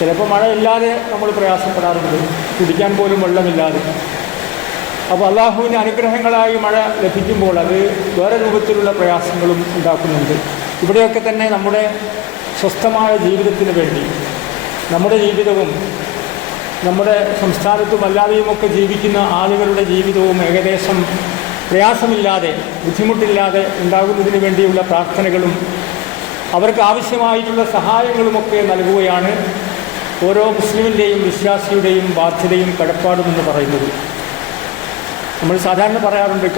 ചിലപ്പോൾ മഴയില്ലാതെ നമ്മൾ പ്രയാസപ്പെടാറുണ്ട്, കുടിക്കാൻ പോലും വെള്ളമില്ലാതെ. അപ്പോൾ അള്ളാഹുവിൻ്റെ അനുഗ്രഹങ്ങളായി മഴ ലഭിക്കുമ്പോൾ അത് വേറെ രൂപത്തിലുള്ള പ്രയാസങ്ങളും ഉണ്ടാക്കുന്നുണ്ട്. ഇവിടെയൊക്കെ തന്നെ നമ്മുടെ സ്വസ്ഥമായ ജീവിതത്തിന് വേണ്ടി നമ്മുടെ ജീവിതവും നമ്മുടെ സംസ്ഥാനത്തും അല്ലാതെയുമൊക്കെ ജീവിക്കുന്ന ആളുകളുടെ ജീവിതവും ഏകദേശം പ്രയാസമില്ലാതെ ബുദ്ധിമുട്ടില്ലാതെ ഉണ്ടാകുന്നതിന് വേണ്ടിയുള്ള പ്രാർത്ഥനകളും അവർക്ക് ആവശ്യമായിട്ടുള്ള സഹായങ്ങളുമൊക്കെ നൽകുകയാണ് ഓരോ മുസ്ലിമിൻ്റെയും വിശ്വാസിയുടെയും ബാധ്യതയും കടപ്പാടുമെന്ന് പറയുന്നത്. നമ്മൾ സാധാരണ പറയാറുണ്ട്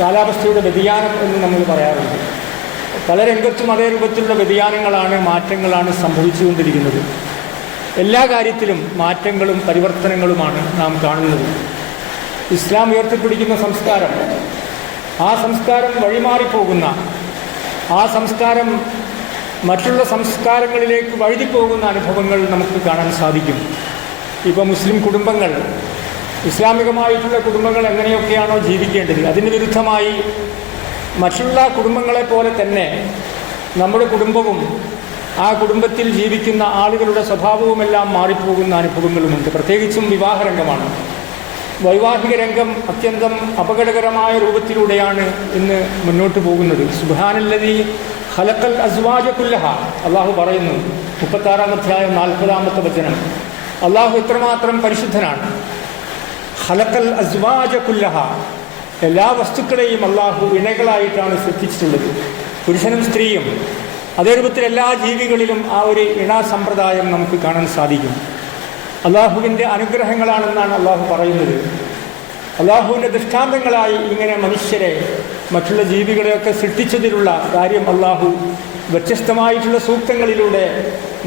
കാലാവസ്ഥയുടെ വ്യതിയാനം എന്ന് നമ്മൾ പറയാറുണ്ട്. പല രംഗത്തും അതേ രൂപത്തിലുള്ള വ്യതിയാനങ്ങളാണ്, മാറ്റങ്ങളാണ് സംഭവിച്ചുകൊണ്ടിരിക്കുന്നത്. എല്ലാ കാര്യത്തിലും മാറ്റങ്ങളും പരിവർത്തനങ്ങളുമാണ് നാം കാണുന്നത്. ഇസ്ലാം ഉയർത്തിപ്പിടിക്കുന്ന സംസ്കാരം, ആ സംസ്കാരം വഴിമാറിപ്പോകുന്ന, ആ സംസ്കാരം മറ്റുള്ള സംസ്കാരങ്ങളിലേക്ക് വഴുതിപ്പോകുന്ന അനുഭവങ്ങൾ നമുക്ക് കാണാൻ സാധിക്കും. ഇപ്പോൾ മുസ്ലിം കുടുംബങ്ങൾ, ഇസ്ലാമികമായിട്ടുള്ള കുടുംബങ്ങൾ എങ്ങനെയൊക്കെയാണോ ജീവിക്കേണ്ടത് അതിന് വിരുദ്ധമായി മറ്റുള്ള കുടുംബങ്ങളെപ്പോലെ തന്നെ നമ്മുടെ കുടുംബവും ആ കുടുംബത്തിൽ ജീവിക്കുന്ന ആളുകളുടെ സ്വഭാവവുമെല്ലാം മാറിപ്പോകുന്ന അനുഭവങ്ങളുമുണ്ട്. പ്രത്യേകിച്ചും വിവാഹരംഗമാണ്. വൈവാഹിക രംഗം അത്യന്തം അപകടകരമായ രൂപത്തിലൂടെയാണ് ഇന്ന് മുന്നോട്ട് പോകുന്നത്. സുബ്ഹാനല്ലദീ ഖലഖൽ അസ്വാജ കുല്ലഹ, അള്ളാഹു പറയുന്നു 36-ാം അധ്യായം 40-ാമത്തെ വചനം. അള്ളാഹു എത്രമാത്രം പരിശുദ്ധനാണ്. ഖലഖൽ അസ്വാജ കുല്ലഹ, എല്ലാ വസ്തുക്കളെയും അള്ളാഹു ഇണകളായിട്ടാണ് സൃഷ്ടിച്ചിട്ടുള്ളത്, പുരുഷനും സ്ത്രീയും. അതേ രൂപത്തിൽ എല്ലാ ജീവികളിലും ആ ഒരു ഇണ സമ്പ്രദായം നമുക്ക് കാണാൻ സാധിക്കും. അള്ളാഹുവിൻ്റെ അനുഗ്രഹങ്ങളാണെന്നാണ് അള്ളാഹു പറയുന്നത്. അള്ളാഹുവിൻ്റെ ദൃഷ്ടാന്തങ്ങളായി ഇങ്ങനെ മനുഷ്യരെ മറ്റുള്ള ജീവികളെയൊക്കെ സൃഷ്ടിച്ചതിലുള്ള കാര്യം അള്ളാഹു വ്യത്യസ്തമായിട്ടുള്ള സൂക്തങ്ങളിലൂടെ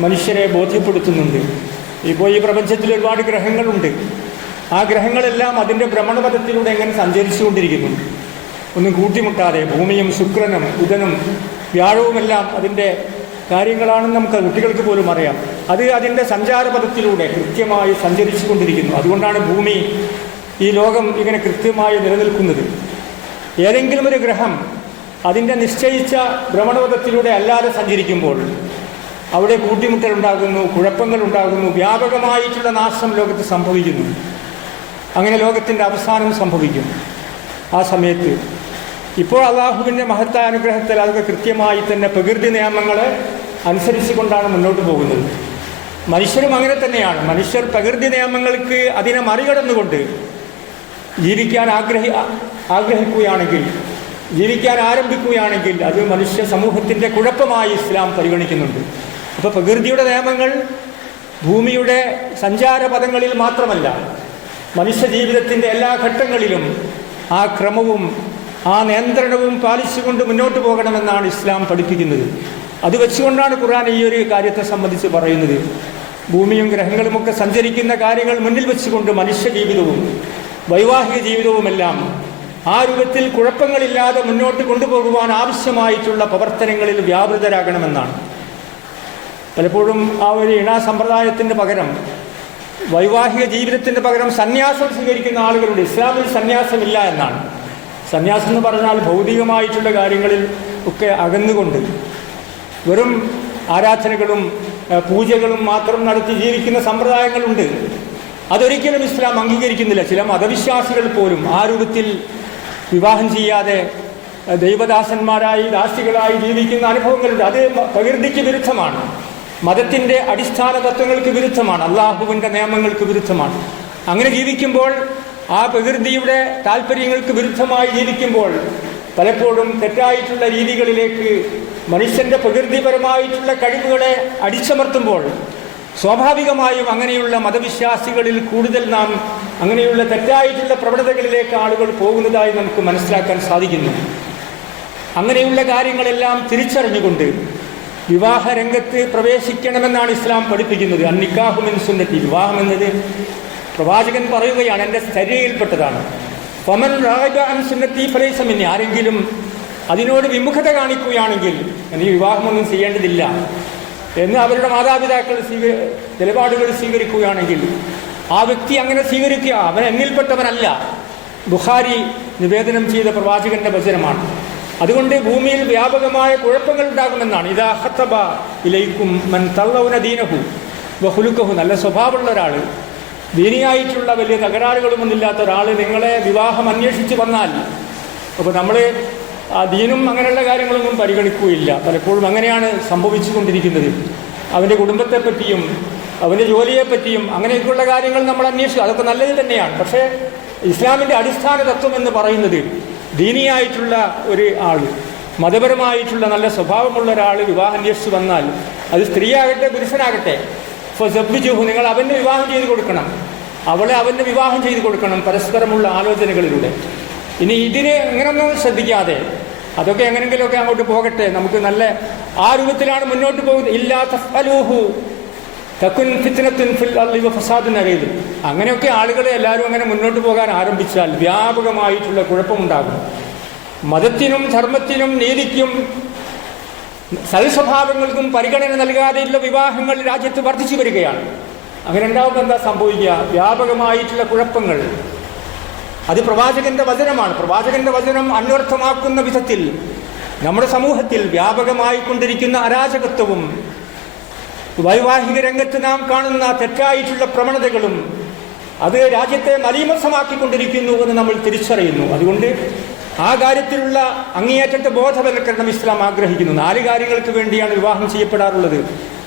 മനുഷ്യരെ ബോധ്യപ്പെടുത്തുന്നുണ്ട്. ഇപ്പോൾ ഈ പ്രപഞ്ചത്തിൽ ഒരുപാട് ഗ്രഹങ്ങളുണ്ട്. ആ ഗ്രഹങ്ങളെല്ലാം അതിൻ്റെ ഭ്രമണപഥത്തിലൂടെ എങ്ങനെ സഞ്ചരിച്ചുകൊണ്ടിരിക്കുന്നു, ഒന്നും കൂട്ടിമുട്ടാതെ. ഭൂമിയും ശുക്രനും ബുധനും വ്യാഴവുമെല്ലാം അതിൻ്റെ കാര്യങ്ങളാണെന്ന് നമുക്ക് കുട്ടികൾക്ക് പോലും അറിയാം. അത് അതിൻ്റെ സഞ്ചാരപഥത്തിലൂടെ കൃത്യമായി സഞ്ചരിച്ചു കൊണ്ടിരിക്കുന്നു. അതുകൊണ്ടാണ് ഭൂമി, ഈ ലോകം ഇങ്ങനെ കൃത്യമായി നിലനിൽക്കുന്നത്. ഏതെങ്കിലും ഒരു ഗ്രഹം അതിൻ്റെ നിശ്ചയിച്ച ഭ്രമണപഥത്തിലൂടെ അല്ലാതെ സഞ്ചരിക്കുമ്പോൾ അവിടെ കൂട്ടിമുട്ടലുണ്ടാകുന്നു, കുഴപ്പങ്ങളുണ്ടാകുന്നു, വ്യാപകമായിട്ടുള്ള നാശം ലോകത്ത് സംഭവിക്കുന്നു. അങ്ങനെ ലോകത്തിൻ്റെ അവസാനം സംഭവിക്കും. ആ സമയത്ത് ഇപ്പോൾ അള്ളാഹുവിൻ്റെ മഹത്തായ അനുഗ്രഹത്തിൽ അതൊക്കെ കൃത്യമായി തന്നെ പ്രകൃതി നിയമങ്ങളെ അനുസരിച്ച് കൊണ്ടാണ് മുന്നോട്ട് പോകുന്നത്. മനുഷ്യരും അങ്ങനെ തന്നെയാണ്. മനുഷ്യർ പ്രകൃതി നിയമങ്ങൾക്ക് അതിനെ മറികടന്നുകൊണ്ട് ജീവിക്കാൻ ആഗ്രഹിക്കുകയാണെങ്കിൽ, ജീവിക്കാൻ ആരംഭിക്കുകയാണെങ്കിൽ അത് മനുഷ്യ സമൂഹത്തിൻ്റെ കുഴപ്പമായി ഇസ്ലാം പരിഗണിക്കുന്നുണ്ട്. അപ്പോൾ പ്രകൃതിയുടെ നിയമങ്ങൾ ഭൂമിയുടെ സഞ്ചാരപഥങ്ങളിൽ മാത്രമല്ല, മനുഷ്യ ജീവിതത്തിൻ്റെ എല്ലാ ഘട്ടങ്ങളിലും ആ ക്രമവും ആ നിയന്ത്രണവും പാലിച്ചുകൊണ്ട് മുന്നോട്ട് പോകണമെന്നാണ് ഇസ്ലാം പഠിപ്പിക്കുന്നത്. അത് വെച്ചുകൊണ്ടാണ് ഖുർആൻ ഈ ഒരു കാര്യത്തെ സംബന്ധിച്ച് പറയുന്നത്. ഭൂമിയും ഗ്രഹങ്ങളുമൊക്കെ സഞ്ചരിക്കുന്ന കാര്യങ്ങൾ മുന്നിൽ വെച്ചുകൊണ്ട് മനുഷ്യ ജീവിതവും വൈവാഹിക ജീവിതവുമെല്ലാം ആ രൂപത്തിൽ കുഴപ്പങ്ങളില്ലാതെ മുന്നോട്ട് കൊണ്ടുപോകുവാൻ ആവശ്യമായിട്ടുള്ള പ്രവർത്തനങ്ങളിൽ വ്യാപൃതരാകണമെന്നാണ്. പലപ്പോഴും ആ ഒരു ഇണ സമ്പ്രദായത്തിൻ്റെ പകരം, വൈവാഹിക ജീവിതത്തിൻ്റെ പകരം സന്യാസം സ്വീകരിക്കുന്ന ആളുകളുണ്ട്. ഇസ്ലാമിൽ സന്യാസമില്ല എന്നാണ്. സന്യാസം എന്ന് പറഞ്ഞാൽ ഭൗതികമായിട്ടുള്ള കാര്യങ്ങളിൽ ഒക്കെ അകന്നുകൊണ്ട് വെറും ആരാധനകളും പൂജകളും മാത്രം നടത്തി ജീവിക്കുന്ന സമ്പ്രദായങ്ങളുണ്ട്. അതൊരിക്കലും ഇസ്ലാം അംഗീകരിക്കുന്നില്ല. ചില മതവിശ്വാസികൾ പോലും ആ രൂപത്തിൽ വിവാഹം ചെയ്യാതെ ദൈവദാസന്മാരായി ദാസികളായി ജീവിക്കുന്ന അനുഭവങ്ങളുണ്ട്. അത് പ്രകൃതിക്ക് വിരുദ്ധമാണ്, മതത്തിൻ്റെ അടിസ്ഥാന തത്വങ്ങൾക്ക് വിരുദ്ധമാണ്, അള്ളാഹുവിൻ്റെ നിയമങ്ങൾക്ക് വിരുദ്ധമാണ്. അങ്ങനെ ജീവിക്കുമ്പോൾ, ആ പ്രകൃതിയുടെ താല്പര്യങ്ങൾക്ക് വിരുദ്ധമായി ജീവിക്കുമ്പോൾ പലപ്പോഴും തെറ്റായിട്ടുള്ള രീതികളിലേക്ക് മനുഷ്യൻ്റെ പ്രകൃതിപരമായിട്ടുള്ള കഴിവുകളെ അടിച്ചമർത്തുമ്പോൾ സ്വാഭാവികമായും അങ്ങനെയുള്ള മതവിശ്വാസികളിൽ കൂടുതൽ നാം അങ്ങനെയുള്ള തെറ്റായിട്ടുള്ള പ്രവണതകളിലേക്ക് ആളുകൾ പോകുന്നതായി നമുക്ക് മനസ്സിലാക്കാൻ സാധിക്കുന്നു. അങ്ങനെയുള്ള കാര്യങ്ങളെല്ലാം തിരിച്ചറിഞ്ഞുകൊണ്ട് വിവാഹ രംഗത്ത് പ്രവേശിക്കണമെന്നാണ് ഇസ്ലാം പഠിപ്പിക്കുന്നത്. അന്നിക്കാഹു മിൻ സുന്നത്തി, വിവാഹം എന്നത് പ്രവാചകൻ പറയുകയാണ്, എൻ്റെ ചര്യയിൽപ്പെട്ടതാണ്. ഫമൻ റാഗിബ അൻ സുന്നത്തി ഫലൈസ മിന്നി, ആരെങ്കിലും അതിനോട് വിമുഖത കാണിക്കുകയാണെങ്കിൽ എനിക്ക് വിവാഹമൊന്നും ചെയ്യേണ്ടതില്ല എന്ന് അവരുടെ മാതാപിതാക്കൾ നിലപാടുകൾ സ്വീകരിക്കുകയാണെങ്കിൽ ആ വ്യക്തി അങ്ങനെ സ്വീകരിക്കുക, അവൻ എന്നിൽപ്പെട്ടവനല്ല. ബുഖാരി നിവേദനം ചെയ്ത പ്രവാചകന്റെ വചനമാണ്. അതുകൊണ്ട് ഭൂമിയിൽ വ്യാപകമായ കുഴപ്പങ്ങൾ ഉണ്ടാകുമെന്നാണ്. ഇദാ ഖതബ ഇലൈക്കും മൻ തള്ളൗന ദീനഹു, വഹുലുക്കഹു, നല്ല സ്വഭാവമുള്ള ഒരാൾ, ദീനിയായിട്ടുള്ള വലിയ തകരാറുകളുമൊന്നുമില്ലാത്ത ഒരാൾ നിങ്ങളെ വിവാഹം അന്വേഷിച്ച് വന്നാൽ, അപ്പോൾ നമ്മൾ ദീനും അങ്ങനെയുള്ള കാര്യങ്ങളൊന്നും പരിഗണിക്കുകയില്ല. പലപ്പോഴും അങ്ങനെയാണ് സംഭവിച്ചു കൊണ്ടിരിക്കുന്നത്. അവൻ്റെ കുടുംബത്തെപ്പറ്റിയും അവൻ്റെ ജോലിയെപ്പറ്റിയും അങ്ങനെയൊക്കെയുള്ള കാര്യങ്ങൾ നമ്മൾ അന്വേഷിക്കുക, അതൊക്കെ നല്ലത് തന്നെയാണ്. പക്ഷേ ഇസ്ലാമിൻ്റെ അടിസ്ഥാന തത്വം എന്ന് പറയുന്നത് ദീനിയായിട്ടുള്ള ഒരു ആൾ, മതപരമായിട്ടുള്ള നല്ല സ്വഭാവമുള്ള ഒരാൾ വിവാഹം അന്വേഷിച്ച് വന്നാൽ, അത് സ്ത്രീയാകട്ടെ പുരുഷനാകട്ടെ, ഫസബ്ബിജുഹു, നിങ്ങൾ അവൻ്റെ വിവാഹം ചെയ്ത് കൊടുക്കണം, അവളെ അവൻ്റെ വിവാഹം ചെയ്ത് കൊടുക്കണം, പരസ്പരമുള്ള ആലോചനകളിലൂടെ. ഇനി ഇതിനെ അങ്ങനെയൊന്നും ശ്രദ്ധിക്കാതെ അതൊക്കെ എങ്ങനെയെങ്കിലുമൊക്കെ അങ്ങോട്ട് പോകട്ടെ, നമുക്ക് നല്ല ആ രൂപത്തിലാണ് മുന്നോട്ട് പോകുന്നത്. ഇല്ലാ തഫ്അലൂഹു തകുൻ ഫിത്നത്തുൻ ഫിൽ അർളി വഫസാദുൻ അരീദ്. അങ്ങനെയൊക്കെ ആളുകളെ എല്ലാവരും അങ്ങനെ മുന്നോട്ട് പോകാൻ ആരംഭിച്ചാൽ വ്യാപകമായിട്ടുള്ള കുഴപ്പമുണ്ടാകും. മതത്തിനും ധർമ്മത്തിനും നീതിക്കും സൽസ്വഭാവങ്ങൾക്കും പരിഗണന നൽകാതെയുള്ള വിവാഹങ്ങൾ രാജ്യത്ത് വർദ്ധിച്ചു വരികയാണ്. അങ്ങനെ ഉണ്ടാവുമ്പോൾ എന്താ സംഭവിക്കുക? വ്യാപകമായിട്ടുള്ള കുഴപ്പങ്ങൾ. അത് പ്രവാചകന്റെ വചനമാണ്. പ്രവാചകന്റെ വചനം അന്വർത്ഥമാക്കുന്ന വിധത്തിൽ നമ്മുടെ സമൂഹത്തിൽ വ്യാപകമായി കൊണ്ടിരിക്കുന്ന അരാജകത്വവും വൈവാഹിക രംഗത്ത് നാം കാണുന്ന തെറ്റായിട്ടുള്ള പ്രവണതകളും അത് രാജ്യത്തെ മലീമസമാക്കിക്കൊണ്ടിരിക്കുന്നു എന്ന് നമ്മൾ തിരിച്ചറിയുന്നു. അതുകൊണ്ട് ആ കാര്യത്തിലുള്ള അങ്ങേയറ്റത്തെ ബോധവൽക്കരണം ഇസ്ലാം ആഗ്രഹിക്കുന്നു. 4 കാര്യങ്ങൾക്ക് വേണ്ടിയാണ് വിവാഹം ചെയ്യപ്പെടാറുള്ളത്.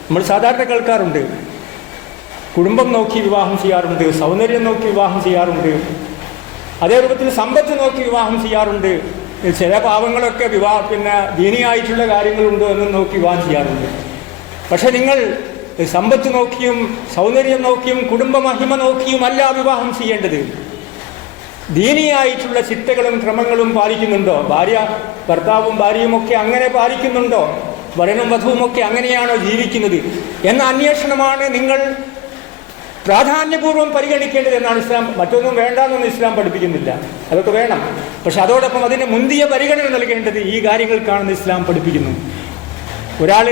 നമ്മൾ സാധാരണ കേൾക്കാറുണ്ട്, കുടുംബം നോക്കി വിവാഹം ചെയ്യാറുണ്ട്, സൗന്ദര്യം നോക്കി വിവാഹം ചെയ്യാറുണ്ട്, അതേ രൂപത്തിൽ സമ്പത്ത് നോക്കി വിവാഹം ചെയ്യാറുണ്ട്, ചില പാവങ്ങളൊക്കെ ദീനിയായിട്ടുള്ള കാര്യങ്ങളുണ്ടോ എന്നും നോക്കി വിവാഹം ചെയ്യാറുണ്ട്. പക്ഷെ നിങ്ങൾ സമ്പത്ത് നോക്കിയും സൗന്ദര്യം നോക്കിയും കുടുംബ മഹിമ നോക്കിയും അല്ല വിവാഹം ചെയ്യേണ്ടത്. ദീനിയായിട്ടുള്ള ചിട്ടകളും ക്രമങ്ങളും പാലിക്കുന്നുണ്ടോ? ഭർത്താവും ഭാര്യയും ഒക്കെ അങ്ങനെ പാലിക്കുന്നുണ്ടോ? വരനും വധുവുമൊക്കെ അങ്ങനെയാണോ ജീവിക്കുന്നത് എന്ന അന്വേഷണമാണ് നിങ്ങൾ പ്രാധാന്യപൂർവ്വം പരിഗണിക്കേണ്ടത് എന്നാണ് ഇസ്ലാം. മറ്റൊന്നും വേണ്ടാന്നൊന്നും ഇസ്ലാം പഠിപ്പിക്കുന്നില്ല, അതൊക്കെ വേണം. പക്ഷെ അതോടൊപ്പം അതിന് മുന്തിയ പരിഗണന നൽകേണ്ടത് ഈ കാര്യങ്ങൾക്കാണെന്ന് ഇസ്ലാം പഠിപ്പിക്കുന്നു. ഒരാൾ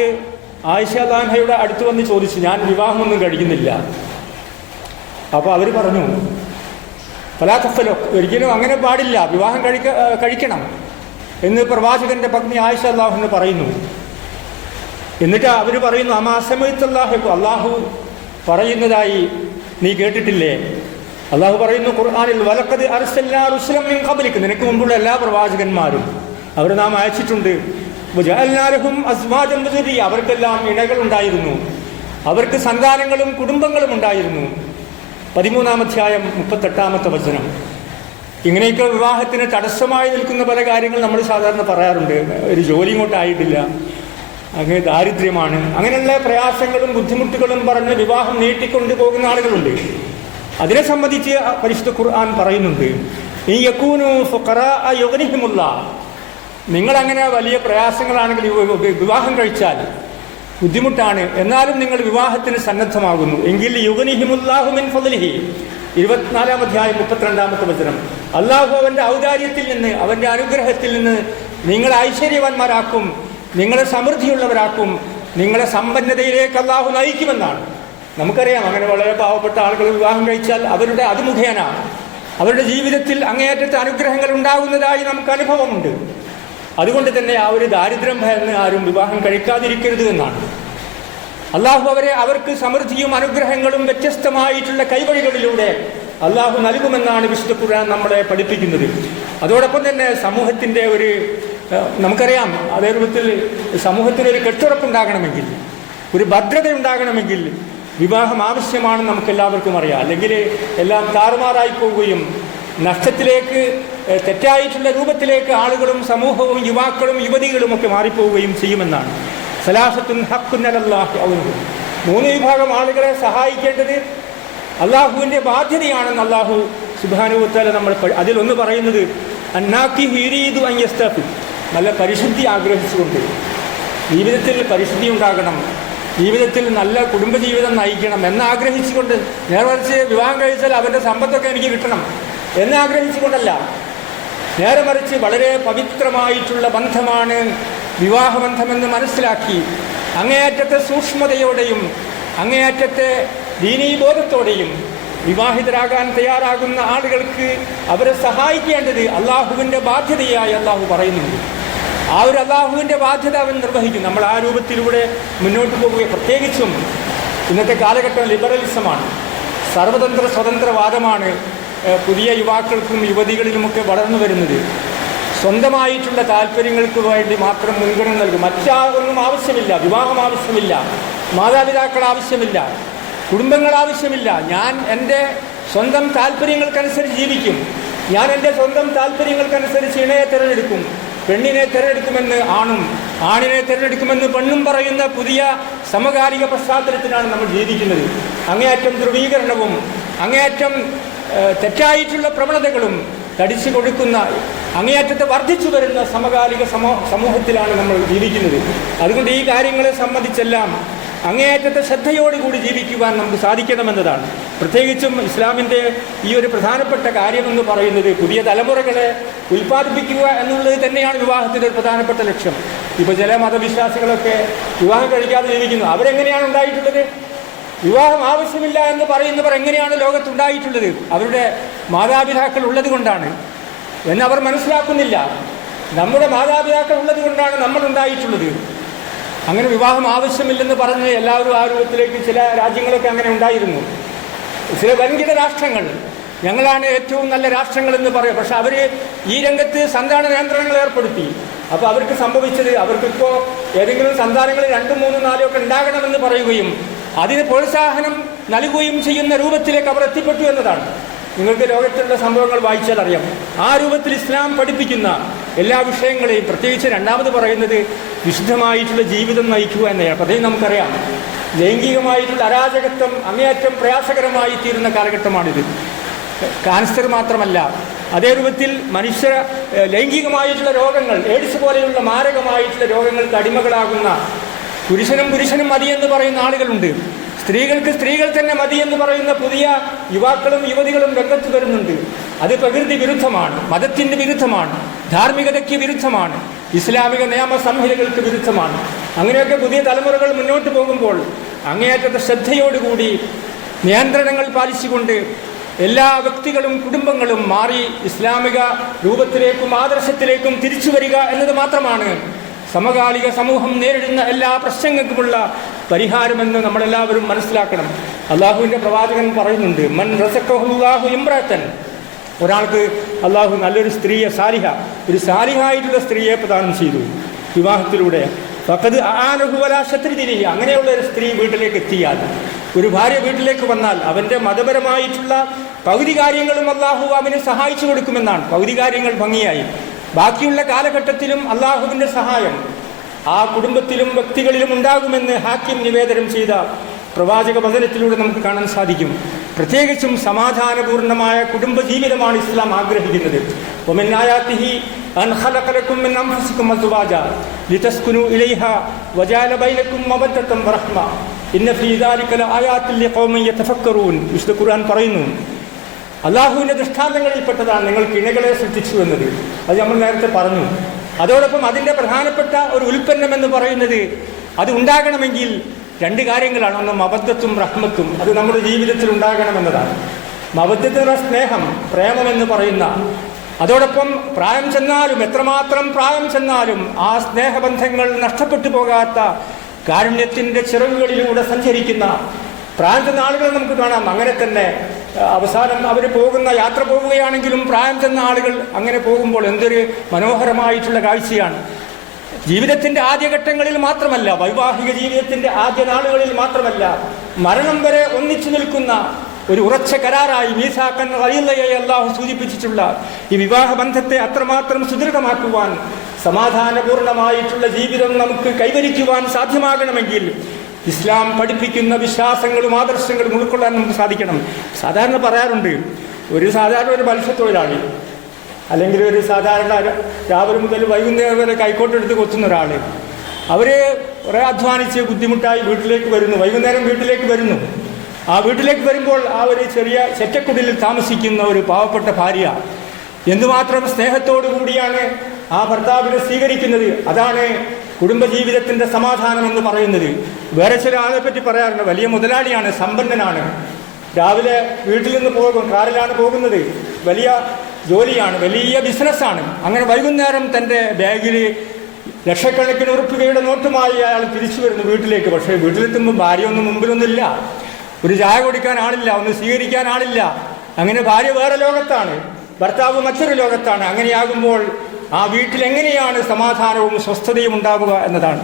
ആയിഷ റളിയല്ലാഹുഅൻഹയുടെ അടുത്ത് വന്ന് ചോദിച്ചു, ഞാൻ വിവാഹമൊന്നും കഴിക്കുന്നില്ല. അപ്പോൾ അവർ പറഞ്ഞു, ഫലാ തഫ്അലു, ഒരിക്കലും അങ്ങനെ പാടില്ല, വിവാഹം കഴിക്കണം എന്ന് പ്രവാചകന്റെ പത്നി ആയിഷ റളിയല്ലാഹു അൻഹ പറയുന്നു. എന്നിട്ട് അവർ പറയുന്നു, അമാ സമഅ്തല്ലാഹു, അല്ലാഹു പറയുന്നതായി നീ കേട്ടിട്ടില്ലേ? അല്ലാഹു പറയുന്നു ഖുർആനിൽ, വലഖദ് അർസൽനാ റുസുലൻ മിൻ ഖബ്ലിക, നിനക്ക് മുമ്പുള്ള എല്ലാ പ്രവാചകന്മാരും അവരെ നാം അയച്ചിട്ടുണ്ട്. വജഅൽനാ ലഹും അസ്വാജൻ വദുരിയ, അവർക്കെല്ലാം ഇണകൾ ഉണ്ടായിരുന്നു, അവർക്ക് സന്താനങ്ങളും കുടുംബങ്ങളും ഉണ്ടായിരുന്നു. 13-ാം അധ്യായം 38-ാമത്തെ വചനം. ഇങ്ങനെയൊക്കെ വിവാഹത്തിന് തടസ്സമായി നിൽക്കുന്ന പല കാര്യങ്ങൾ നമ്മൾ സാധാരണ പറയാറുണ്ട്. ഒരു ജോലി ഇങ്ങോട്ടായിട്ടില്ല, അങ്ങനെ ദാരിദ്ര്യമാണ്, അങ്ങനെയുള്ള പ്രയാസങ്ങളും ബുദ്ധിമുട്ടുകളും പറഞ്ഞ് വിവാഹം നീട്ടിക്കൊണ്ടു പോകുന്ന ആളുകളുണ്ട്. അതിനെ സംബന്ധിച്ച് പരിശുദ്ധ ഖുർആൻ പറയുന്നുണ്ട്, ഈ യകൂനു ഫുഖറാഅ യുഗ്നിഹിമുല്ലാഹ്, നിങ്ങളങ്ങനെ വലിയ പ്രയാസങ്ങളാണെങ്കിൽ വിവാഹം കഴിച്ചാൽ ബുദ്ധിമുട്ടാണ്, എന്നാലും നിങ്ങൾ വിവാഹത്തിന് സന്നദ്ധമാകുന്നു എങ്കിൽ യുഗ്നിഹിമുല്ലാഹു മിൻ ഫദ്ലിഹി, 24-ാം അധ്യായം 32-ാമത്തെ വചനം. അള്ളാഹു അവൻ്റെ ഔദാര്യത്തിൽ നിന്ന്, അവൻ്റെ അനുഗ്രഹത്തിൽ നിന്ന് നിങ്ങളെ ഐശ്വര്യവാന്മാരാക്കും, നിങ്ങളെ സമൃദ്ധിയുള്ളവരാക്കും, നിങ്ങളെ സമ്പന്നതയിലേക്ക് അള്ളാഹു നയിക്കുമെന്നാണ്. നമുക്കറിയാം, അങ്ങനെ വളരെ പാവപ്പെട്ട ആളുകൾ വിവാഹം കഴിച്ചാൽ അത് മുഖേന അവരുടെ ജീവിതത്തിൽ അങ്ങേയറ്റത്തെ അനുഗ്രഹങ്ങൾ ഉണ്ടാകുന്നതായി നമുക്ക് അനുഭവമുണ്ട്. അതുകൊണ്ട് തന്നെ ആ ഒരു ദാരിദ്ര്യം ഭയന്ന് ആരും വിവാഹം കഴിക്കാതിരിക്കരുത് എന്നാണ്. അള്ളാഹു അവർക്ക് സമൃദ്ധിയും അനുഗ്രഹങ്ങളും വ്യത്യസ്തമായിട്ടുള്ള കൈവഴികളിലൂടെ അള്ളാഹു നൽകുമെന്നാണ് വിശുദ്ധ ഖുർആൻ നമ്മളെ പഠിപ്പിക്കുന്നത്. അതോടൊപ്പം തന്നെ സമൂഹത്തിൻ്റെ നമുക്കറിയാം, അതേ രൂപത്തിൽ സമൂഹത്തിനൊരു കെട്ടുറപ്പുണ്ടാകണമെങ്കിൽ, ഒരു ഭദ്രത ഉണ്ടാകണമെങ്കിൽ വിവാഹം ആവശ്യമാണെന്ന് നമുക്കെല്ലാവർക്കും അറിയാം. അല്ലെങ്കിൽ എല്ലാം താറുമാറായി പോവുകയും നഷ്ടത്തിലേക്ക്, തെറ്റായിട്ടുള്ള രൂപത്തിലേക്ക് ആളുകളും സമൂഹവും യുവാക്കളും യുവതികളും ഒക്കെ മാറിപ്പോവുകയും ചെയ്യുമെന്നാണ്. സലാസത്തുൻ ഹഖ്ഖുൻ അലല്ലാഹി ഔനുഹു, 3 വിഭാഗം ആളുകളെ സഹായിക്കേണ്ടത് അള്ളാഹുവിൻ്റെ ബാധ്യതയാണെന്ന് അള്ളാഹു സുബ്ഹാനഹു വ തആല നമ്മൾ അതിലൊന്ന് പറയുന്നത്, അന്നാക്കി യുരീദു അൻ യസ്തഫി, നല്ല പരിശുദ്ധി ആഗ്രഹിച്ചുകൊണ്ട്, ജീവിതത്തിൽ പരിശുദ്ധി ഉണ്ടാകണം, ജീവിതത്തിൽ നല്ല കുടുംബജീവിതം നയിക്കണം എന്നാഗ്രഹിച്ചുകൊണ്ട്, നേരെ വിവാഹം കഴിച്ചാൽ അവൻ്റെ സമ്പത്തൊക്കെ എനിക്ക് കിട്ടണം എന്നാഗ്രഹിച്ചുകൊണ്ടല്ല, നേരെ മറിച്ച് വളരെ പവിത്രമായിട്ടുള്ള ബന്ധമാണ് വിവാഹബന്ധമെന്ന് മനസ്സിലാക്കി അങ്ങേയറ്റത്തെ സൂക്ഷ്മതയോടെയും അങ്ങേയറ്റത്തെ ദീനീബോധത്തോടെയും വിവാഹിതരാകാൻ തയ്യാറാകുന്ന ആളുകൾക്ക് അവരെ സഹായിക്കേണ്ടത് അള്ളാഹുവിൻ്റെ ബാധ്യതയായി അള്ളാഹു പറയുന്നുണ്ട്. ആ ഒരു അള്ളാഹുവിൻ്റെ ബാധ്യത അവൻ നിർവഹിക്കും. നമ്മൾ ആ രൂപത്തിലൂടെ മുന്നോട്ട് പോവുക. പ്രത്യേകിച്ചും ഇന്നത്തെ കാലഘട്ടം ലിബറലിസമാണ്, സർവതന്ത്ര സ്വതന്ത്രവാദമാണ് പുതിയ യുവാക്കൾക്കും യുവതികളിലുമൊക്കെ വളർന്നു വരുന്നത്. സ്വന്തമായിട്ടുള്ള താല്പര്യങ്ങൾക്ക് വേണ്ടി മാത്രം മുൻഗണന നൽകും. മറ്റാതൊന്നും ആവശ്യമില്ല. വിവാഹം ആവശ്യമില്ല, മാതാപിതാക്കൾ ആവശ്യമില്ല, കുടുംബങ്ങൾ ആവശ്യമില്ല. ഞാൻ എൻ്റെ സ്വന്തം താല്പര്യങ്ങൾക്കനുസരിച്ച് ജീവിക്കും. ഞാൻ എൻ്റെ സ്വന്തം താല്പര്യങ്ങൾക്കനുസരിച്ച് ഇണയെ തിരഞ്ഞെടുക്കും, പെണ്ണിനെ തിരഞ്ഞെടുക്കുമെന്ന് ആണും ആണിനെ തിരഞ്ഞെടുക്കുമെന്ന് പെണ്ണും പറയുന്ന പുതിയ സമകാലിക പശ്ചാത്തലത്തിലാണ് നമ്മൾ ജീവിക്കുന്നത്. അങ്ങേയറ്റം ധ്രുവീകരണവും അങ്ങേയറ്റം തെറ്റായിട്ടുള്ള പ്രവണതകളും തടിച്ചു കൊടുക്കുന്ന അങ്ങേയറ്റത്തെ വർദ്ധിച്ചു വരുന്ന സമകാലിക സമൂഹത്തിലാണ് നമ്മൾ ജീവിക്കുന്നത്. അതുകൊണ്ട് ഈ കാര്യങ്ങളെ സംബന്ധിച്ചെല്ലാം അങ്ങേയറ്റത്തെ ശ്രദ്ധയോടുകൂടി ജീവിക്കുവാൻ നമുക്ക് സാധിക്കണമെന്നതാണ്. പ്രത്യേകിച്ചും ഇസ്ലാമിൻ്റെ ഈ ഒരു പ്രധാനപ്പെട്ട കാര്യമെന്ന് പറയുന്നത് പുതിയ തലമുറകളെ ഉൽപ്പാദിപ്പിക്കുക എന്നുള്ളത് തന്നെയാണ് വിവാഹത്തിൻ്റെ ഒരു പ്രധാനപ്പെട്ട ലക്ഷ്യം. ഇപ്പോൾ ചില മതവിശ്വാസികളൊക്കെ വിവാഹം കഴിക്കാതെ ജീവിക്കുന്നു. അവരെങ്ങനെയാണ് ഉണ്ടായിട്ടുള്ളത്? വിവാഹം ആവശ്യമില്ല എന്ന് പറയുന്നവർ എങ്ങനെയാണ് ലോകത്തുണ്ടായിട്ടുള്ളത്? അവരുടെ മാതാപിതാക്കൾ ഉള്ളത് കൊണ്ടാണ് എന്നവർ മനസ്സിലാക്കുന്നില്ല. നമ്മുടെ മാതാപിതാക്കൾ ഉള്ളത് കൊണ്ടാണ് നമ്മൾ ഉണ്ടായിട്ടുള്ളത്. അങ്ങനെ വിവാഹം ആവശ്യമില്ലെന്ന് പറഞ്ഞ് എല്ലാവരും ആ രൂപത്തിലേക്ക് ചില രാജ്യങ്ങളൊക്കെ അങ്ങനെ ഉണ്ടായിരുന്നു. ചില വൻകിട രാഷ്ട്രങ്ങൾ ഞങ്ങളാണ് ഏറ്റവും നല്ല രാഷ്ട്രങ്ങളെന്ന് പറയും. പക്ഷെ അവർ ഈ രംഗത്ത് സന്താന നിയന്ത്രണങ്ങൾ ഏർപ്പെടുത്തി. അപ്പോൾ അവർക്ക് സംഭവിച്ചത്, അവർക്കിപ്പോൾ ഏതെങ്കിലും സന്താനങ്ങൾ 2, 3, 4 ഒക്കെ ഉണ്ടാകണമെന്ന് പറയുകയും അതിന് പ്രോത്സാഹനം നൽകുകയും ചെയ്യുന്ന രൂപത്തിലേക്ക് അവർ എത്തിപ്പെട്ടു എന്നതാണ്. നിങ്ങൾക്ക് ലോകത്തിലുള്ള സംഭവങ്ങൾ വായിച്ചാൽ അറിയാം. ആ രൂപത്തിൽ ഇസ്ലാം പഠിപ്പിക്കുന്ന എല്ലാ വിഷയങ്ങളെയും, പ്രത്യേകിച്ച് രണ്ടാമത് പറയുന്നത് വിശുദ്ധമായിട്ടുള്ള ജീവിതം നയിക്കുക എന്നതാണ്. പ്രത്യേകം നമുക്കറിയാം, ലൈംഗികമായിട്ടുള്ള അരാജകത്വം അങ്ങേയറ്റം പ്രയാസകരമായി തീരുന്ന കാലഘട്ടമാണിത്. ക്യാൻസർ മാത്രമല്ല, അതേ രൂപത്തിൽ മനുഷ്യ ലൈംഗികമായിട്ടുള്ള രോഗങ്ങൾ, എയ്ഡ്സ് പോലെയുള്ള മാരകമായിട്ടുള്ള രോഗങ്ങൾക്ക് അടിമകളാകുന്ന, പുരുഷനും മതിയെന്ന് പറയുന്ന ആളുകളുണ്ട്. സ്ത്രീകൾക്ക് സ്ത്രീകൾ തന്നെ മതിയെന്ന് പറയുന്ന പുതിയ യുവാക്കളും യുവതികളും രംഗത്ത് വരുന്നുണ്ട്. അത് പ്രകൃതി വിരുദ്ധമാണ്, മതത്തിൻ്റെ വിരുദ്ധമാണ്, ധാർമ്മികതയ്ക്ക് വിരുദ്ധമാണ്, ഇസ്ലാമിക നിയമ സംഹിതകൾക്ക് വിരുദ്ധമാണ്. അങ്ങനെയൊക്കെ പുതിയ തലമുറകൾ മുന്നോട്ട് പോകുമ്പോൾ അങ്ങേയറ്റത്തെ ശ്രദ്ധയോടുകൂടി നിയന്ത്രണങ്ങൾ പാലിച്ചുകൊണ്ട് എല്ലാ വ്യക്തികളും കുടുംബങ്ങളും മാറി ഇസ്ലാമിക രൂപത്തിലേക്കും ആദർശത്തിലേക്കും തിരിച്ചു വരിക എന്നത് മാത്രമാണ് സമകാലിക സമൂഹം നേരിടുന്ന എല്ലാ പ്രശ്നങ്ങൾക്കുമുള്ള പരിഹാരമെന്ന് നമ്മളെല്ലാവരും മനസ്സിലാക്കണം. അള്ളാഹുവിൻ്റെ പ്രവാചകൻ പറയുന്നുണ്ട്, മൻ റസഖഹുല്ലാഹു ഇംറഅതൻ, ഒരാൾക്ക് അള്ളാഹു നല്ലൊരു സ്ത്രീയെ, ഒരു സാലിഹായിട്ടുള്ള സ്ത്രീയെ പ്രദാനം ചെയ്തു വിവാഹത്തിലൂടെ, ഫഖദ് ആനഹു വലാ ശത്രിദിനി, അങ്ങനെയുള്ള ഒരു സ്ത്രീ വീട്ടിലേക്ക് എത്തിയാൽ, ഒരു ഭാര്യ വീട്ടിലേക്ക് വന്നാൽ അവൻ്റെ മതപരമായിട്ടുള്ള പകുതി കാര്യങ്ങളും അള്ളാഹു അവന് സഹായിച്ചു കൊടുക്കുമെന്നാണ്. പകുതി കാര്യങ്ങൾ ഭംഗിയായി, ബാക്കിയുള്ള കാലഘട്ടത്തിലും അള്ളാഹുവിൻ്റെ സഹായം ആ കുടുംബത്തിലും വ്യക്തികളിലും ഉണ്ടാകുമെന്ന് ഹാക്കിം നിവേദനം ചെയ്ത പ്രവാചക വചനത്തിലൂടെ നമുക്ക് കാണാൻ സാധിക്കും. പ്രത്യേകിച്ചും സമാധാനപൂർണമായ കുടുംബജീവിതമാണ് ഇസ്ലാം ആഗ്രഹിക്കുന്നത്. വമിൻ ആയാതിഹി അൻ ഖലഖ ലക്കും മിൻ അൻഫുസികും അസ്വാജാ ലിതസ്കുനു ഇലൈഹാ വജഅല ബൈനകും മവദ്ദതൻ വറഹ്മ ഇന്ന ഫീ ദാലിക ലആയാതിൻ ലിഖൗമിൻ യതഫക്കറൂൻ. വിശുദ്ധ ഖുർആൻ പറയുന്നു, അള്ളാഹുവിൻ്റെ ദൃഷ്ടാന്തങ്ങളിൽപ്പെട്ടതാണ് നിങ്ങൾക്ക് ഇണകളെ സൃഷ്ടിച്ചു എന്നത്. അത് നമ്മൾ നേരത്തെ പറഞ്ഞു. അതോടൊപ്പം അതിൻ്റെ പ്രധാനപ്പെട്ട ഒരു ഉൽപ്പന്നം എന്ന് പറയുന്നത്, അത് ഉണ്ടാകണമെങ്കിൽ 2 കാര്യങ്ങളാണ്. ഒന്ന് മവദ്ദത്തും റഹ്മത്തും, അത് നമ്മുടെ ജീവിതത്തിൽ ഉണ്ടാകണമെന്നതാണ്. മവദ്ദത്തുള്ള സ്നേഹം, പ്രേമമെന്ന് പറയുന്ന, അതോടൊപ്പം പ്രായം ചെന്നാലും, എത്രമാത്രം പ്രായം ചെന്നാലും ആ സ്നേഹബന്ധങ്ങൾ നഷ്ടപ്പെട്ടു പോകാത്ത കാരുണ്യത്തിൻ്റെ ചിറകുകളിലൂടെ സഞ്ചരിക്കുന്ന പ്രായം ചെന്ന ആളുകൾ നമുക്ക് കാണാം. അങ്ങനെ തന്നെ അവസാനം അവർ യാത്ര പോവുകയാണെങ്കിലും പ്രായം ചെന്ന ആളുകൾ അങ്ങനെ പോകുമ്പോൾ എന്തൊരു മനോഹരമായിട്ടുള്ള കാഴ്ചയാണ്. ജീവിതത്തിൻ്റെ ആദ്യഘട്ടങ്ങളിൽ മാത്രമല്ല, വൈവാഹിക ജീവിതത്തിൻ്റെ ആദ്യ നാളുകളിൽ മാത്രമല്ല, മരണം വരെ ഒന്നിച്ചു നിൽക്കുന്ന ഒരു ഉറച്ച കരാറായി മീസാഖൻ ഖലീലയെ അല്ലാഹു സൂചിപ്പിച്ചിട്ടുള്ള ഈ വിവാഹബന്ധത്തെ അത്രമാത്രം സുദൃഢമാക്കുവാൻ, സമാധാനപൂർണമായിട്ടുള്ള ജീവിതം നമുക്ക് കൈവരിക്കുവാൻ സാധ്യമാകണമെങ്കിൽ ഇസ്ലാം പഠിപ്പിക്കുന്ന വിശ്വാസങ്ങളും ആദർശങ്ങളും ഉൾക്കൊള്ളാൻ നമുക്ക് സാധിക്കണം. സാധാരണ പറയാറുണ്ട്, ഒരു മത്സ്യത്തൊഴിലാളി അല്ലെങ്കിൽ ഒരു സാധാരണ രാവിലെ മുതൽ വൈകുന്നേരം വരെ കൈക്കോട്ടെടുത്ത് കൊത്തുന്ന ഒരാൾ, അവർ കുറേ അധ്വാനിച്ച് ബുദ്ധിമുട്ടായി വീട്ടിലേക്ക് വരുന്നു, വൈകുന്നേരം വീട്ടിലേക്ക് വരുന്നു. ആ വീട്ടിലേക്ക് വരുമ്പോൾ ആ ഒരു ചെറിയ ചെറ്റക്കുടിലിൽ താമസിക്കുന്ന ഒരു പാവപ്പെട്ട ഭാര്യ എന്തുമാത്രം സ്നേഹത്തോടു കൂടിയാണ് ആ ഭർത്താവിനെ സ്വീകരിക്കുന്നത്. അതാണ് കുടുംബജീവിതത്തിൻ്റെ സമാധാനം എന്ന് പറയുന്നത്. വേറെ ചില ആളെ പറ്റി പറയാറുണ്ട്, വലിയ മുതലാളിയാണ്, സമ്പന്നനാണ്, രാവിലെ വീട്ടിൽ നിന്ന് പോകും, കാറിലാണ് പോകുന്നത്, വലിയ ജോലിയാണ്, വലിയ ബിസിനസ്സാണ്. അങ്ങനെ വൈകുന്നേരം തൻ്റെ ബാഗിൽ ലക്ഷക്കണക്കിന് ഉറുപ്പികയുടെ നോട്ടുമായി അയാൾ തിരിച്ചു വരുന്നു വീട്ടിലേക്ക്. പക്ഷേ വീട്ടിലെത്തുമ്പോൾ ഭാര്യയൊന്നും മുമ്പിലൊന്നുമില്ല, ഒരു ചായ കുടിക്കാൻ ആളില്ല, ഒന്ന് സ്വീകരിക്കാൻ ആളില്ല. അങ്ങനെ ഭാര്യ വേറെ ലോകത്താണ്, ഭർത്താവ് മറ്റൊരു ലോകത്താണ്. അങ്ങനെയാകുമ്പോൾ ആ വീട്ടിൽ എങ്ങനെയാണ് സമാധാനവും സ്വസ്ഥതയും ഉണ്ടാവുക എന്നതാണ്.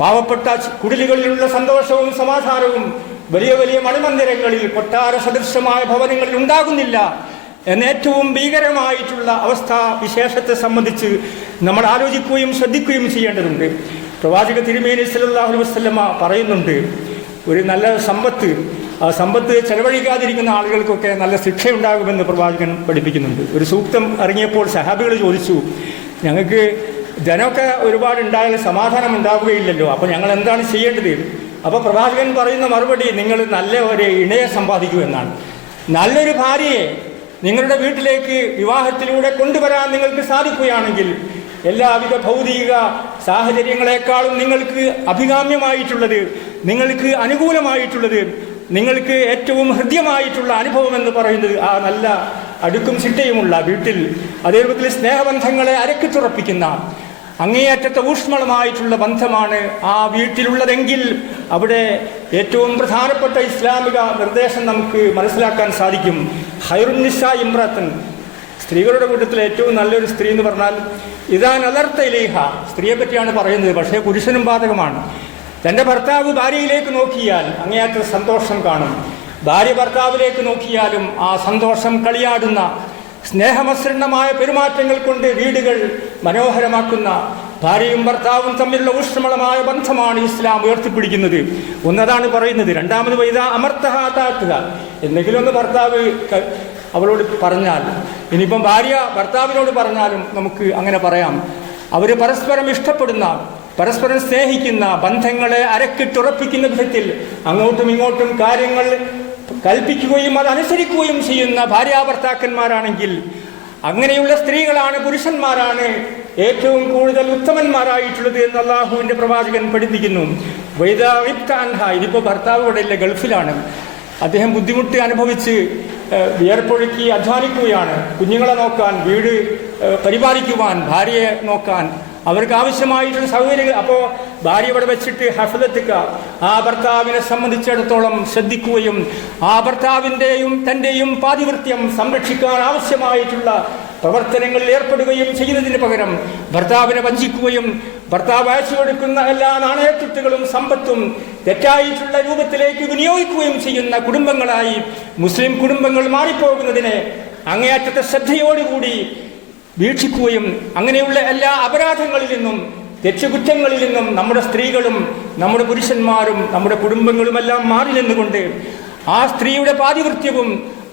പാവപ്പെട്ട കുടിലുകളിലുള്ള സന്തോഷവും സമാധാനവും വലിയ വലിയ മണിമന്ദിരങ്ങളിൽ, കൊട്ടാര സദൃശമായ ഭവനങ്ങളിൽ ഉണ്ടാകുന്നില്ല എന്ന ഏറ്റവും ഭീകരമായിട്ടുള്ള അവസ്ഥാ വിശേഷത്തെ സംബന്ധിച്ച് നമ്മൾ ആലോചിക്കുകയും ശ്രദ്ധിക്കുകയും ചെയ്യേണ്ടതുണ്ട്. പ്രവാചക തിരുമേനി സല്ലല്ലാഹു അലൈഹി വസല്ലമ പറയുന്നുണ്ട്, ഒരു നല്ല സമ്പത്ത്, ആ സമ്പത്ത് ചെലവഴിക്കാതിരിക്കുന്ന ആളുകൾക്കൊക്കെ നല്ല ശിക്ഷയുണ്ടാകുമെന്ന് പ്രവാചകൻ പഠിപ്പിക്കുന്നുണ്ട്. ഒരു സൂക്തം ഇറങ്ങിയപ്പോൾ സഹാബികൾ ചോദിച്ചു, ഞങ്ങൾക്ക് ധനമൊക്കെ ഒരുപാട് ഉണ്ടായാൽ സമാധാനം ഉണ്ടാവുകയില്ലല്ലോ, അപ്പോൾ ഞങ്ങൾ എന്താണ് ചെയ്യേണ്ടത്? അപ്പോൾ പ്രവാചകൻ പറയുന്ന മറുപടി, നിങ്ങൾ നല്ല ഒരു ഇണയെ സമ്പാദിക്കൂ എന്നാണ്. നല്ലൊരു ഭാര്യയെ നിങ്ങളുടെ വീട്ടിലേക്ക് വിവാഹത്തിലൂടെ കൊണ്ടുവരാൻ നിങ്ങൾക്ക് സാധിക്കുകയാണെങ്കിൽ എല്ലാവിധ ഭൗതിക സാഹചര്യങ്ങളെക്കാളും നിങ്ങൾക്ക് അഭികാമ്യമായിട്ടുള്ളത്, നിങ്ങൾക്ക് അനുകൂലമായിട്ടുള്ളത്, നിങ്ങൾക്ക് ഏറ്റവും ഹൃദ്യമായിട്ടുള്ള അനുഭവം എന്ന് പറയുന്നത് ആ നല്ല അടുക്കും ചിട്ടയുമുള്ള വീട്ടിൽ, അതേപോലെ സ്നേഹബന്ധങ്ങളെ അരക്കിത്തുറപ്പിക്കുന്ന അങ്ങേയറ്റത്തെ ഊഷ്മളമായിട്ടുള്ള ബന്ധമാണ് ആ വീട്ടിലുള്ളതെങ്കിൽ അവിടെ ഏറ്റവും പ്രധാനപ്പെട്ട ഇസ്ലാമിക നിർദ്ദേശം നമുക്ക് മനസ്സിലാക്കാൻ സാധിക്കും. ഖൈറുൻ നിസാ ഇംറഅത്തുൻ, സ്ത്രീകളുടെ കൂട്ടത്തിൽ ഏറ്റവും നല്ലൊരു സ്ത്രീ എന്ന് പറഞ്ഞാൽ ഇദാ നദർത ഇലൈഹ, സ്ത്രീയെ പറ്റിയാണ് പറയുന്നത്, പക്ഷേ പുരുഷനും ബാധകമാണ്. തൻ്റെ ഭർത്താവ് ഭാര്യയിലേക്ക് നോക്കിയാൽ അങ്ങേയറ്റ സന്തോഷം കാണും. ഭാര്യ ഭർത്താവിലേക്ക് നോക്കിയാലും ആ സന്തോഷം കളിയാടുന്ന സ്നേഹമസൃണമായ പെരുമാറ്റങ്ങൾ കൊണ്ട് വീടുകൾ മനോഹരമാക്കുന്ന ഭാര്യയും ഭർത്താവും തമ്മിലുള്ള ഊഷ്മളമായ ബന്ധമാണ് ഇസ്ലാം ഉയർത്തിപ്പിടിക്കുന്നത്. ഒന്നതാണ് പറയുന്നത്. രണ്ടാമത് വൈദ അമർത്തഹാത്താക്കുക, എന്തെങ്കിലും ഒന്ന് ഭർത്താവ് അവളോട് പറഞ്ഞാൽ, ഇനിയിപ്പം ഭാര്യ ഭർത്താവിനോട് പറഞ്ഞാലും നമുക്ക് അങ്ങനെ പറയാം, അവർ പരസ്പരം ഇഷ്ടപ്പെടുന്ന, പരസ്പരം സ്നേഹിക്കുന്ന ബന്ധങ്ങളെ അരക്കിട്ടുറപ്പിക്കുന്ന വിധത്തിൽ അങ്ങോട്ടും ഇങ്ങോട്ടും കാര്യങ്ങൾ കൽപ്പിക്കുകയും അതനുസരിക്കുകയും ചെയ്യുന്ന ഭാര്യാഭർത്താക്കന്മാരാണെങ്കിൽ, അങ്ങനെയുള്ള സ്ത്രീകളാണ്, പുരുഷന്മാരാണ് ഏറ്റവും കൂടുതൽ ഉത്തമന്മാരായിട്ടുള്ളത് എന്ന് അള്ളാഹുവിൻ്റെ പ്രവാചകൻ പഠിപ്പിക്കുന്നു. ഇതിപ്പോൾ ഭർത്താവ് ഇവിടെ ഇല്ല, ഗൾഫിലാണ്. അദ്ദേഹം ബുദ്ധിമുട്ട് അനുഭവിച്ച് വിയർപ്പൊഴുക്കി അധ്വാനിക്കുകയാണ്. കുഞ്ഞുങ്ങളെ നോക്കാൻ, വീട് പരിപാലിക്കുവാൻ, ഭാര്യയെ നോക്കാൻ, അവർക്ക് ആവശ്യമായിട്ടുള്ള സൗകര്യങ്ങൾ. അപ്പോൾ ഭാര്യ ഇവിടെ വെച്ചിട്ട് ഹഫ്ലത്തുക ആ ഭർത്താവിനെ സംബന്ധിച്ചിടത്തോളം ശ്രദ്ധിക്കുകയും ആ ഭർത്താവിൻ്റെയും തൻ്റെയും പാതിവൃത്യം സംരക്ഷിക്കാൻ ആവശ്യമായിട്ടുള്ള പ്രവർത്തനങ്ങളിൽ ഏർപ്പെടുകയും ചെയ്യുന്നതിന് പകരം ഭർത്താവിനെ വഞ്ചിക്കുകയും ഭർത്താവ് അയച്ചു കൊടുക്കുന്ന എല്ലാ നാണയത്തുട്ടുകളും സമ്പത്തും തെറ്റായിട്ടുള്ള രൂപത്തിലേക്ക് വിനിയോഗിക്കുകയും ചെയ്യുന്ന കുടുംബങ്ങളായി മുസ്ലിം കുടുംബങ്ങൾ മാറിപ്പോകുന്നതിനെ അങ്ങേയറ്റത്തെ ശ്രദ്ധയോടുകൂടി വീക്ഷിക്കുകയും അങ്ങനെയുള്ള എല്ലാ അപരാധങ്ങളിൽ നിന്നും, തെറ്റുകുറ്റങ്ങളിൽ നിന്നും നമ്മുടെ സ്ത്രീകളും നമ്മുടെ പുരുഷന്മാരും നമ്മുടെ കുടുംബങ്ങളുമെല്ലാം മാറി നിന്നുകൊണ്ട് ആ സ്ത്രീയുടെ പാതിവൃത്യവും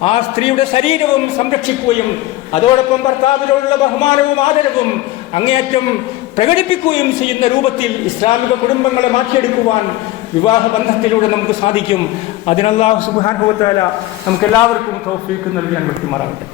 ആ സ്ത്രീയുടെ ശരീരവും സംരക്ഷിക്കുകയും അതോടൊപ്പം ഭർത്താവിനോടുള്ള ബഹുമാനവും ആദരവും അങ്ങേയറ്റം പ്രകടിപ്പിക്കുകയും ചെയ്യുന്ന രൂപത്തിൽ ഇസ്ലാമിക കുടുംബങ്ങളെ മാറ്റിയെടുക്കുവാൻ വിവാഹബന്ധത്തിലൂടെ നമുക്ക് സാധിക്കും. അതിന് അല്ലാഹു സുബ്ഹാനഹു വ തആല നമുക്കെല്ലാവർക്കും തൗഫീഖ് നൽകി അനുഗ്രഹിക്കുമാറാകട്ടെ.